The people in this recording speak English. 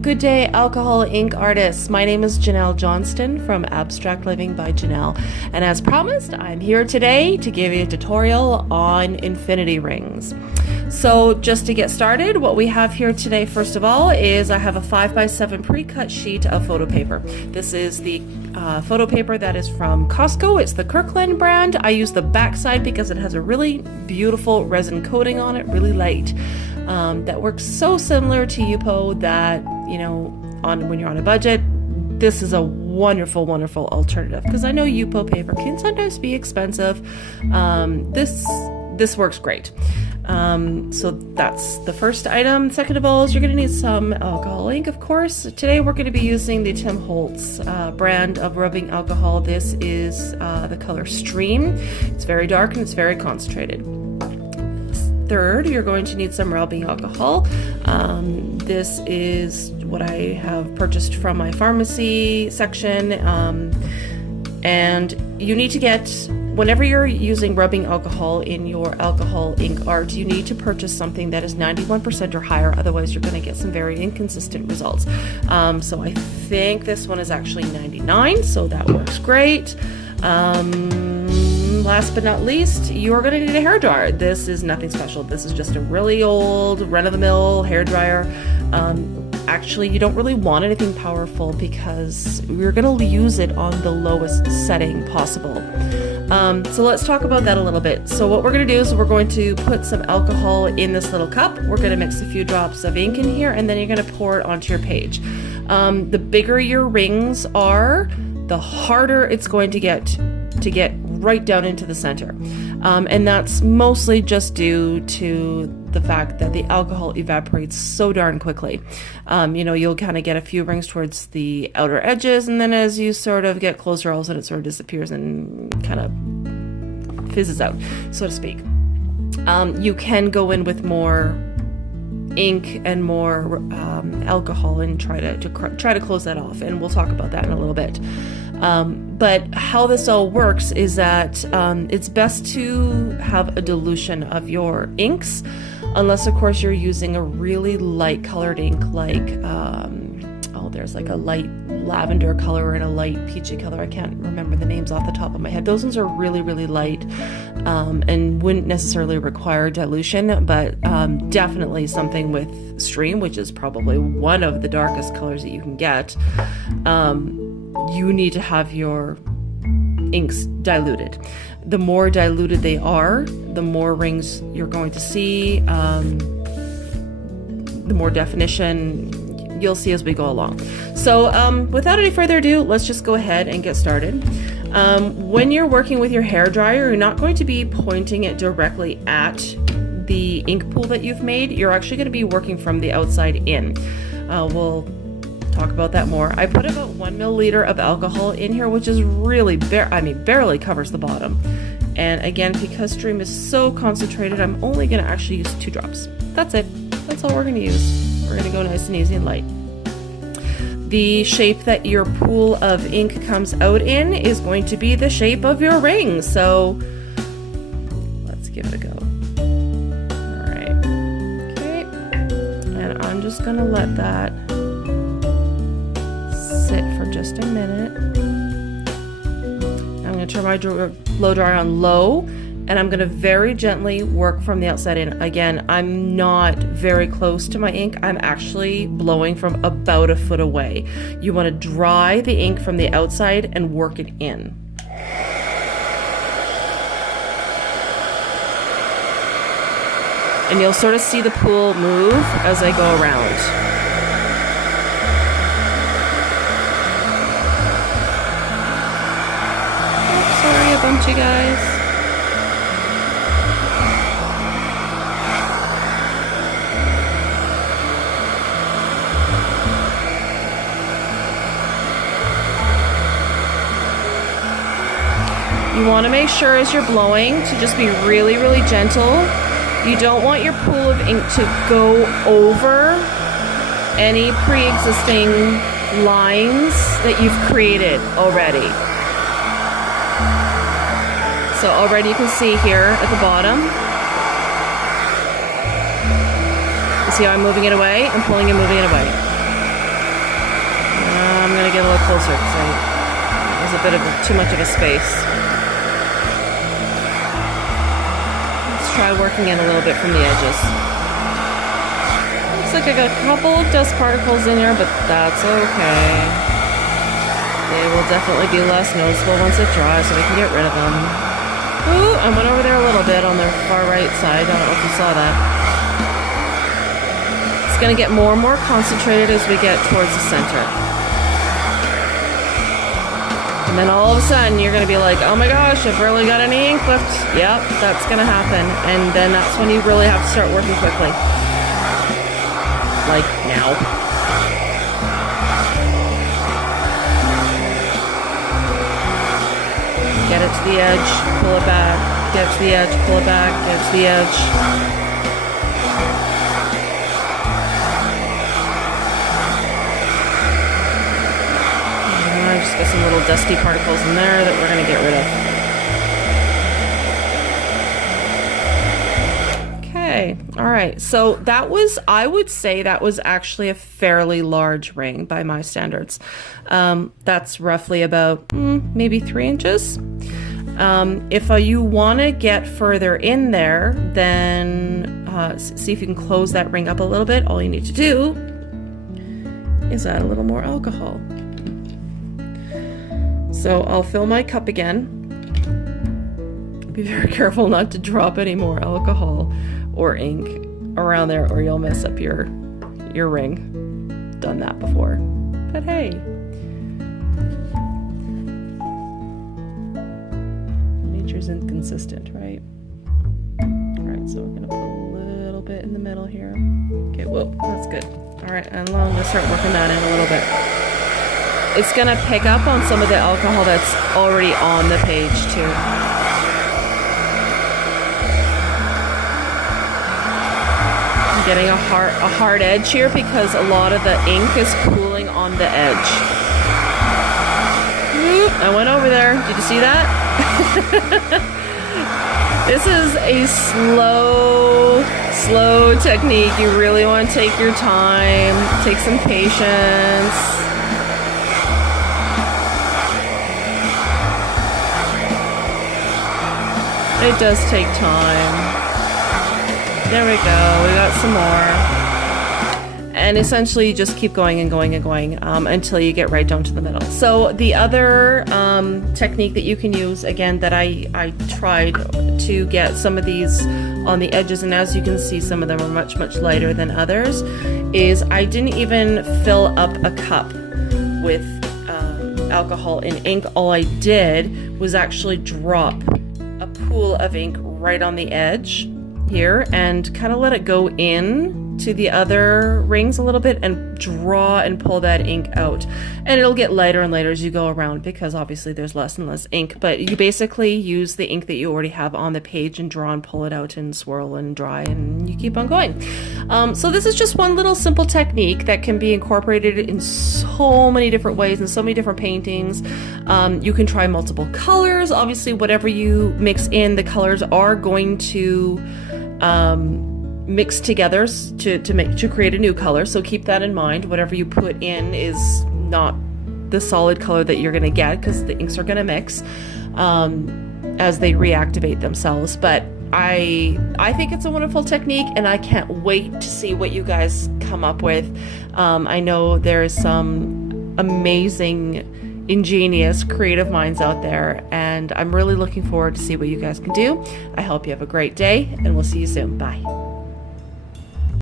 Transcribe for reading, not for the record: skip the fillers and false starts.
Good day, alcohol ink artists. My name is Janelle Johnston from Abstract Living by Janelle. And as promised, I'm here today to give you a tutorial on infinity rings. So just to get started, what we have here today, first of all, is I have a 5x7 pre-cut sheet of photo paper. This is the photo paper that is from Costco. It's the Kirkland brand. I use the backside because it has a really beautiful resin coating on it, really light. That works so similar to Yupo that, when you're on a budget, this is a wonderful, wonderful alternative, because I know Yupo paper can sometimes be expensive. This works great. So that's the first item. Second of all is you're going to need some alcohol ink, of course. Today we're going to be using the Tim Holtz brand of rubbing alcohol. This is the color Stream. It's very dark and it's very concentrated. Third, you're going to need some rubbing alcohol. This is what I have purchased from my pharmacy section. And you need to get, whenever you're using rubbing alcohol in your alcohol ink art, you need to purchase something that is 91% or higher, otherwise you're going to get some very inconsistent results. So I think this one is actually 99, so that works great. Last but not least, you're going to need a hairdryer. This is nothing special. This is just a really old, run-of-the-mill hairdryer. Actually, you don't really want anything powerful because we're going to use it on the lowest setting possible. So let's talk about that a little bit. So what we're going to do is we're going to put some alcohol in this little cup. We're going to mix a few drops of ink in here, and then you're going to pour it onto your page. The bigger your rings are, the harder it's going to get right down into the center. And that's mostly just due to the fact that the alcohol evaporates so darn quickly. You'll kind of get a few rings towards the outer edges, and then as you sort of get closer, all of a sudden it sort of disappears and kind of fizzes out, so to speak. You can go in with more ink and more alcohol and try to close that off, and we'll talk about that in a little bit. But how this all works is that it's best to have a dilution of your inks, unless of course you're using a really light colored ink like there's like a light lavender color and a light peachy color. I can't remember the names off the top of my head. Those ones are really, really light and wouldn't necessarily require dilution, but definitely something with Stream, which is probably one of the darkest colors that you can get. You need to have your inks diluted. The more diluted they are, the more rings you're going to see, the more definition you'll see as we go along. So without any further ado, let's just go ahead and get started. When you're working with your hairdryer, you're not going to be pointing it directly at the ink pool that you've made. You're actually going to be working from the outside in. We'll talk about that more. I put about 1 milliliter of alcohol in here, which is really barely covers the bottom. And again, because Stream is so concentrated, I'm only going to actually use 2 drops. That's it. That's all we're going to use. We're going to go nice and easy and light. The shape that your pool of ink comes out in is going to be the shape of your ring. So let's give it a go. All right. Okay. And I'm just going to let that sit for just a minute. I'm going to turn my blow dryer on low, and I'm going to very gently work from the outside in. Again, I'm not very close to my ink. I'm actually blowing from about a foot away. You want to dry the ink from the outside and work it in. And you'll sort of see the pool move as I go around. Sorry, I bumped you guys. You want to make sure as you're blowing to just be really, really gentle. You don't want your pool of ink to go over any pre-existing lines that you've created already. So already you can see here at the bottom. You see how I'm moving it away? I'm pulling and moving it away. get a little closer because it was a bit of too much of a space. Let's try working in a little bit from the edges. Looks like I got a couple of dust particles in there, but that's okay. They will definitely be less noticeable once it dries, so we can get rid of them. Ooh, I went over there a little bit on the far right side. I don't know if you saw that. It's going to get more and more concentrated as we get towards the center. And then all of a sudden, you're going to be like, oh my gosh, I've barely got any ink left. Yep, that's going to happen. And then that's when you really have to start working quickly. Like now. Get it to the edge, pull it back, get it to the edge, pull it back, get it to the edge. And I just got some little dusty particles in there that we're going to get rid of. Okay, all right, so that was, I would say that was actually a fairly large ring by my standards. That's roughly about maybe 3 inches. If you want to get further in there, then see if you can close that ring up a little bit. All you need to do is add a little more alcohol. So I'll fill my cup again. Be very careful not to drop any more alcohol or ink around there, or you'll mess up your ring. Done that before, but hey. Nature's inconsistent, right? All right, so we're gonna put a little bit in the middle here. Okay, whoa, that's good. All right, and I'm gonna start working that in a little bit. It's gonna pick up on some of the alcohol that's already on the page too. Getting a hard edge here because a lot of the ink is pooling on the edge. I went over there. Did you see that? This is a slow technique. You really want to take your time, take some patience. It does take time. There we go, we got some more. And essentially you just keep going and going and going until you get right down to the middle. So the other technique that you can use, again, that I tried to get some of these on the edges, and as you can see, some of them are much lighter than others, is I didn't even fill up a cup with alcohol and ink. All I did was actually drop a pool of ink right on the edge here and kind of let it go in to the other rings a little bit and draw and pull that ink out, and it'll get lighter and lighter as you go around because obviously there's less and less ink, but you basically use the ink that you already have on the page and draw and pull it out and swirl and dry, and you keep on going. So this is just one little simple technique that can be incorporated in so many different ways and so many different paintings. You can try multiple colors. Obviously whatever you mix in, the colors are going to mix together to create a new color, so keep that in mind. Whatever you put in is not the solid color that you're going to get because the inks are going to mix as they reactivate themselves. But I think it's a wonderful technique, and I can't wait to see what you guys come up with. I know there's some amazing, ingenious, creative minds out there, and I'm really looking forward to see what you guys can do. I hope you have a great day, and we'll see you soon. Bye.